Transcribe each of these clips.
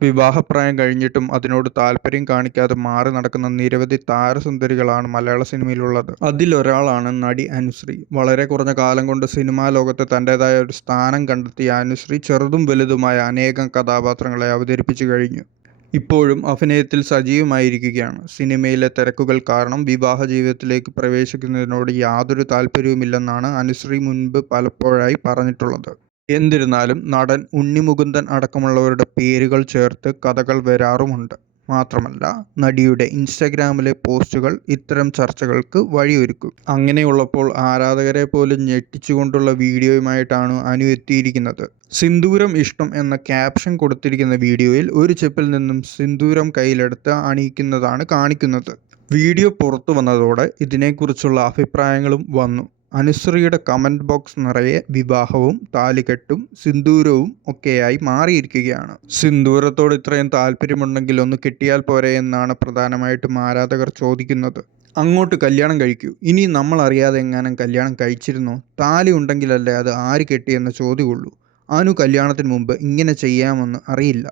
വിവാഹപ്രായം കഴിഞ്ഞിട്ടും അതിനോട് താല്പര്യം കാണിക്കാതെ മാറി നടക്കുന്ന നിരവധി താരസുന്ദരികളാണ് മലയാള സിനിമയിലുള്ളത്. അതിലൊരാളാണ് നടി അനുശ്രീ. വളരെ കുറഞ്ഞ കാലം കൊണ്ട് സിനിമാ ലോകത്ത് തൻ്റെതായ ഒരു സ്ഥാനം കണ്ടെത്തിയ അനുശ്രീ ചെറുതും വലുതുമായ അനേകം കഥാപാത്രങ്ങളെ അവതരിപ്പിച്ചു കഴിഞ്ഞു. ഇപ്പോഴും അഭിനയത്തിൽ സജീവമായിരിക്കുകയാണ്. സിനിമയിലെ തിരക്കുകൾ കാരണം വിവാഹ ജീവിതത്തിലേക്ക് പ്രവേശിക്കുന്നതിനോട് യാതൊരു താല്പര്യവുമില്ലെന്നാണ് അനുശ്രീ മുൻപ് പലപ്പോഴായി പറഞ്ഞിട്ടുള്ളത്. എന്നിരുന്നാലും നടൻ ഉണ്ണി മുകുന്ദൻ അടക്കമുള്ളവരുടെ പേരുകൾ ചേർത്ത് കഥകൾ വരാറുമുണ്ട്. മാത്രമല്ല, നടിയുടെ ഇൻസ്റ്റഗ്രാമിലെ പോസ്റ്റുകൾ ഇത്തരം ചർച്ചകൾക്ക് വഴിയൊരുക്കും. അങ്ങനെയുള്ളപ്പോൾ ആരാധകരെ പോലും ഞെട്ടിച്ചുകൊണ്ടുള്ള വീഡിയോയുമായിട്ടാണ് അനു എത്തിയിരിക്കുന്നത്. സിന്ദൂരം ഇഷ്ടം എന്ന ക്യാപ്ഷൻ കൊടുത്തിരിക്കുന്ന വീഡിയോയിൽ ഒരു ചെപ്പിൽ നിന്നും സിന്ദൂരം കയ്യിലെടുത്ത് അണിയിക്കുന്നതാണ് കാണിക്കുന്നത്. വീഡിയോ പുറത്തു വന്നതോടെ ഇതിനെക്കുറിച്ചുള്ള അഭിപ്രായങ്ങളും വന്നു. അനുശ്രീയുടെ കമൻറ്റ് ബോക്സ് നിറയെ വിവാഹവും താലികെട്ടും സിന്ദൂരവും ഒക്കെയായി മാറിയിരിക്കുകയാണ്. സിന്ദൂരത്തോട് ഇത്രയും താല്പര്യമുണ്ടെങ്കിൽ ഒന്ന് കിട്ടിയാൽ പോരെ എന്നാണ് പ്രധാനമായിട്ടും ആരാധകർ ചോദിക്കുന്നത്. അങ്ങോട്ട് കല്യാണം കഴിക്കൂ. ഇനി നമ്മൾ അറിയാതെ എങ്ങാനും കല്യാണം കഴിച്ചിരുന്നോ? താലി ഉണ്ടെങ്കിലല്ലേ അത് ആര് കെട്ടിയെന്ന ചോദ്യമുള്ളൂ. അനു കല്യാണത്തിന് മുമ്പ് ഇങ്ങനെ ചെയ്യാമെന്ന് അറിയില്ല.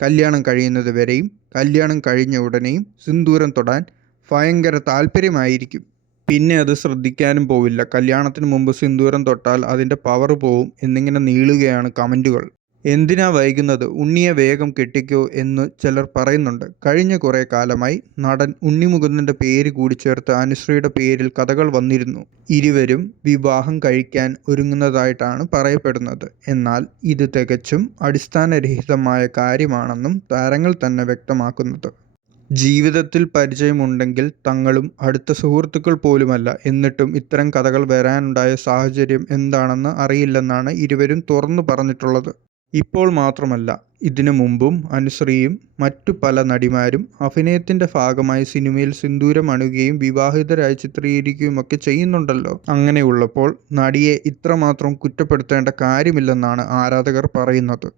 കല്യാണം കഴിയുന്നത് വരെയും കല്യാണം കഴിഞ്ഞ ഉടനെയും സിന്ദൂരം തൊടാൻ ഭയങ്കര താല്പര്യമായിരിക്കും. പിന്നെ അത് ശ്രദ്ധിക്കാനും പോവില്ല. കല്യാണത്തിന് മുമ്പ് സിന്ദൂരം തൊട്ടാൽ അതിൻ്റെ പവർ പോവും എന്നിങ്ങനെ നീളുകയാണ് കമൻറ്റുകൾ. എന്തിനാ വൈകുന്നത്? ഉണ്ണിയെ വേഗം കെട്ടിക്കോ എന്ന് ചിലർ പറയുന്നുണ്ട്. കഴിഞ്ഞ കുറേ കാലമായി നടൻ ഉണ്ണി മുകുന്ദൻ്റെ പേര് കൂടി ചേർത്ത് അനുശ്രീയുടെ പേരിൽ കഥകൾ വന്നിരുന്നു. ഇരുവരും വിവാഹം കഴിക്കാൻ ഒരുങ്ങുന്നതായിട്ടാണ് പറയപ്പെടുന്നത്. എന്നാൽ ഇത് തികച്ചും അടിസ്ഥാനരഹിതമായ കാര്യമാണെന്നും താരങ്ങൾ തന്നെ വ്യക്തമാക്കുന്നത്. ജീവിതത്തിൽ പരിചയമുണ്ടെങ്കിൽ തങ്ങളും അടുത്ത സുഹൃത്തുക്കൾ പോലുമല്ല. എന്നിട്ടും ഇത്തരം കഥകൾ വരാനുണ്ടായ സാഹചര്യം എന്താണെന്ന് അറിയില്ലെന്നാണ് ഇരുവരും തുറന്നു പറഞ്ഞിട്ടുള്ളത്. ഇപ്പോൾ മാത്രമല്ല, ഇതിനു മുമ്പും അനുശ്രീയും മറ്റു പല നടിമാരും അഭിനയത്തിൻ്റെ ഭാഗമായി സിനിമയിൽ സിന്ദൂരം അണിയുകയും വിവാഹിതരായി ചിത്രീകരിക്കുകയുമൊക്കെ ചെയ്യുന്നുണ്ടല്ലോ. അങ്ങനെയുള്ളപ്പോൾ നടിയെ ഇത്രമാത്രം കുറ്റപ്പെടുത്തേണ്ട കാര്യമില്ലെന്നാണ് ആരാധകർ പറയുന്നത്.